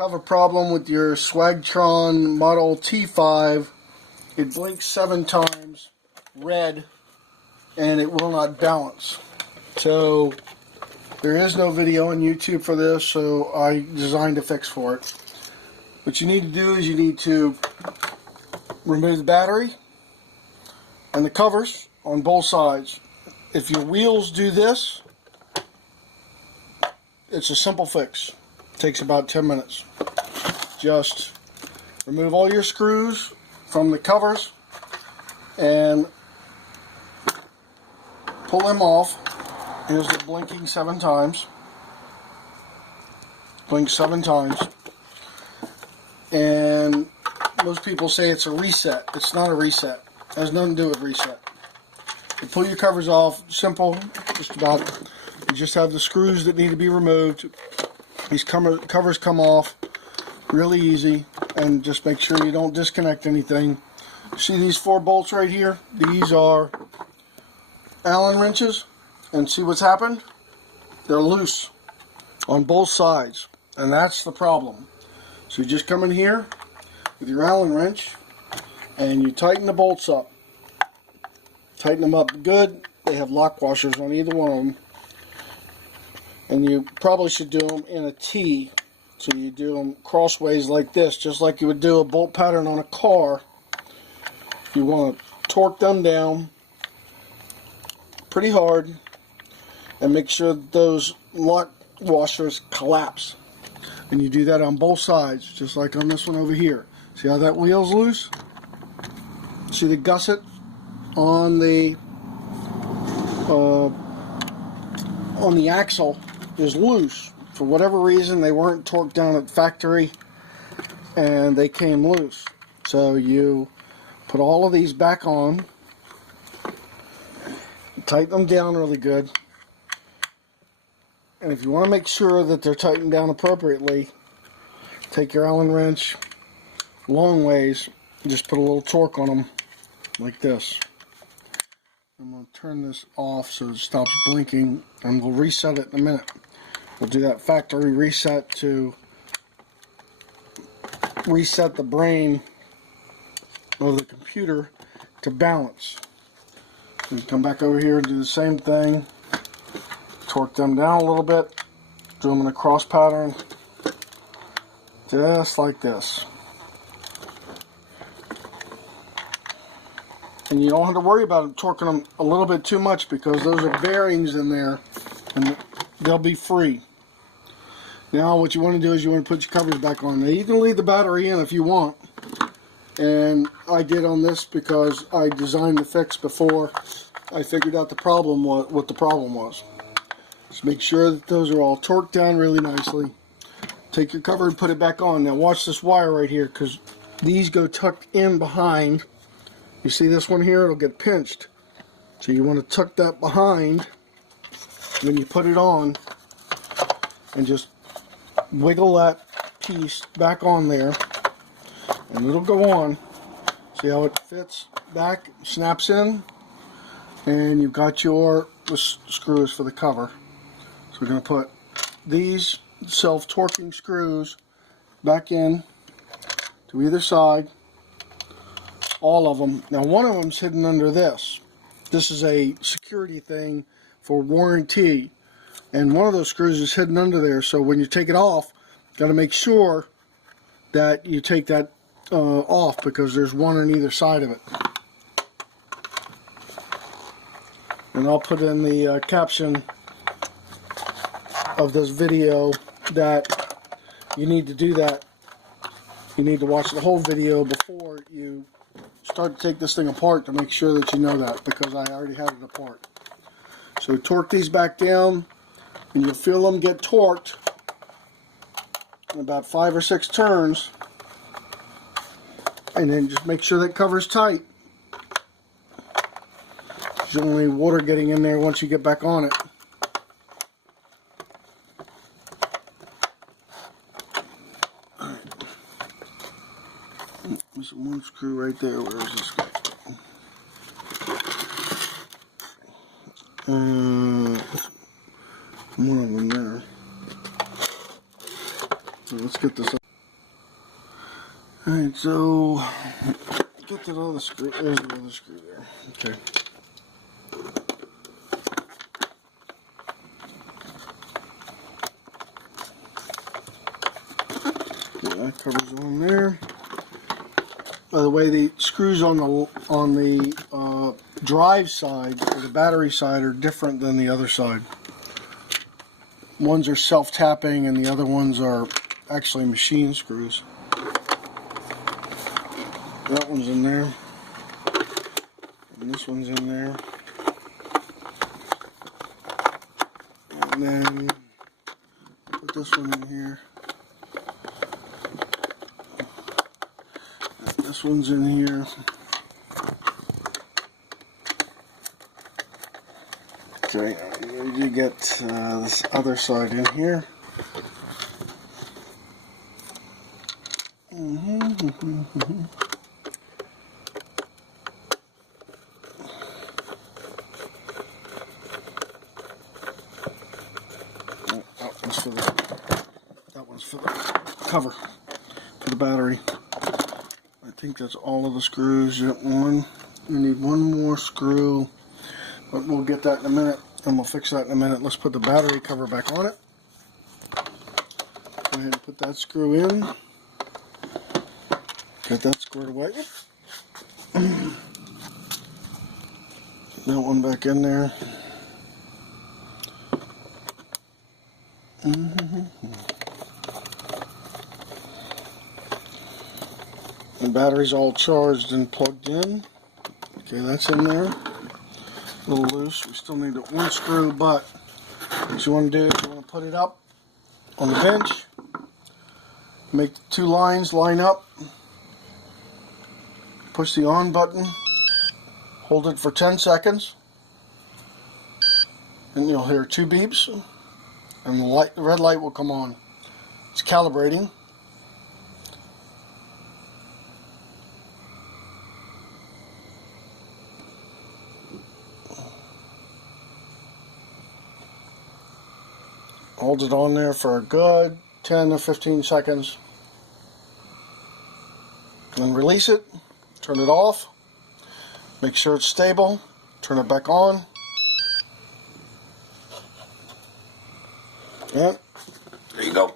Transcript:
have a problem with your Swagtron Model T5, it blinks 7 times red and it will not balance. So there is no video on YouTube for this, so I designed a fix for it. What you need to do is you need to remove the battery and the covers on both sides. If your wheels do this, it's a simple fix. It takes about 10 minutes. Just remove all your screws from the covers and pull them off. Here's it blinking 7 times. Blink 7 times. And most people say it's a reset. It's not a reset. It has nothing to do with reset. You pull your covers off, simple, just about. You just have the screws that need to be removed. These covers come off really easy, and just make sure you don't disconnect anything. See these 4 bolts right here? These are Allen wrenches, and see what's happened? They're loose on both sides, and that's the problem. So you just come in here with your Allen wrench and you tighten the bolts up. Tighten them up good. They have lock washers on either one of them. And you probably should do them in a T. So you do them crossways like this, just like you would do a bolt pattern on a car. You want to torque them down pretty hard and make sure that those lock washers collapse. And you do that on both sides, just like on this one over here. See how that wheel's loose? See the gusset on the axle is loose. For whatever reason, they weren't torqued down at factory and they came loose. So you put all of these back on, tighten them down really good. And if you want to make sure that they're tightened down appropriately, take your Allen wrench long ways and just put a little torque on them like this. I'm going to turn this off so it stops blinking, and we'll reset it in a minute. We'll do that factory reset to reset the brain of the computer to balance. So you come back over here and do the same thing. Torque them down a little bit, do them in a cross pattern, just like this. And you don't have to worry about torquing them a little bit too much, because those are bearings in there and they'll be free. Now what you want to do is you want to put your covers back on. Now you can leave the battery in if you want, and I did on this because I designed the fix before I figured out the problem, what the problem was. Just make sure that those are all torqued down really nicely. Take your cover and put it back on. Now watch this wire right here, because these go tucked in behind. You see this one here? It'll get pinched. So you want to tuck that behind. Then you put it on and just wiggle that piece back on there, and it'll go on. See how it fits back, snaps in, and you've got your screws for the cover. So we're going to put these self-torquing screws back in to either side, all of them. Now one of them's hidden under this. This is a security thing for warranty, and one of those screws is hidden under there, so when you take it off, got to make sure that you take that off, because there's one on either side of it. And I'll put in the caption of this video that you need to do that. You need to watch the whole video before you start to take this thing apart, to make sure that you know that, because I already had it apart. So torque these back down, and you'll feel them get torqued in about 5 or 6 turns, and then just make sure that cover's tight. There's only water getting in there once you get back on it. There's one screw right there. Where is this guy? One of them there. So let's get this up. Alright, so get that other screw. There's the other screw there. Okay. Yeah, that covers on there. By the way, the screws on the drive side or the battery side are different than the other side. Ones are self-tapping and the other ones are actually machine screws. That one's in there. And this one's in there. And then put this one in here. And this one's in here. Okay, you get this other side in here. That one's for the cover for the battery. I think that's all of the screws. Yep, one. You need one more screw, but we'll get that in a minute, and we'll fix that in a minute. Let's put the battery cover back on it. Go ahead and put that screw in. Get that squared away. Put that one back in there. The battery's all charged and plugged in. Okay, that's in there. A little loose. We still need one screw, but what you want to do is you want to put it up on the bench. Make the two lines line up. Push the on button. Hold it for 10 seconds. And you'll hear 2 beeps. And the red light will come on. It's calibrating. Hold it on there for a good 10 to 15 seconds. Then release it. Turn it off. Make sure it's stable. Turn it back on. And there you go.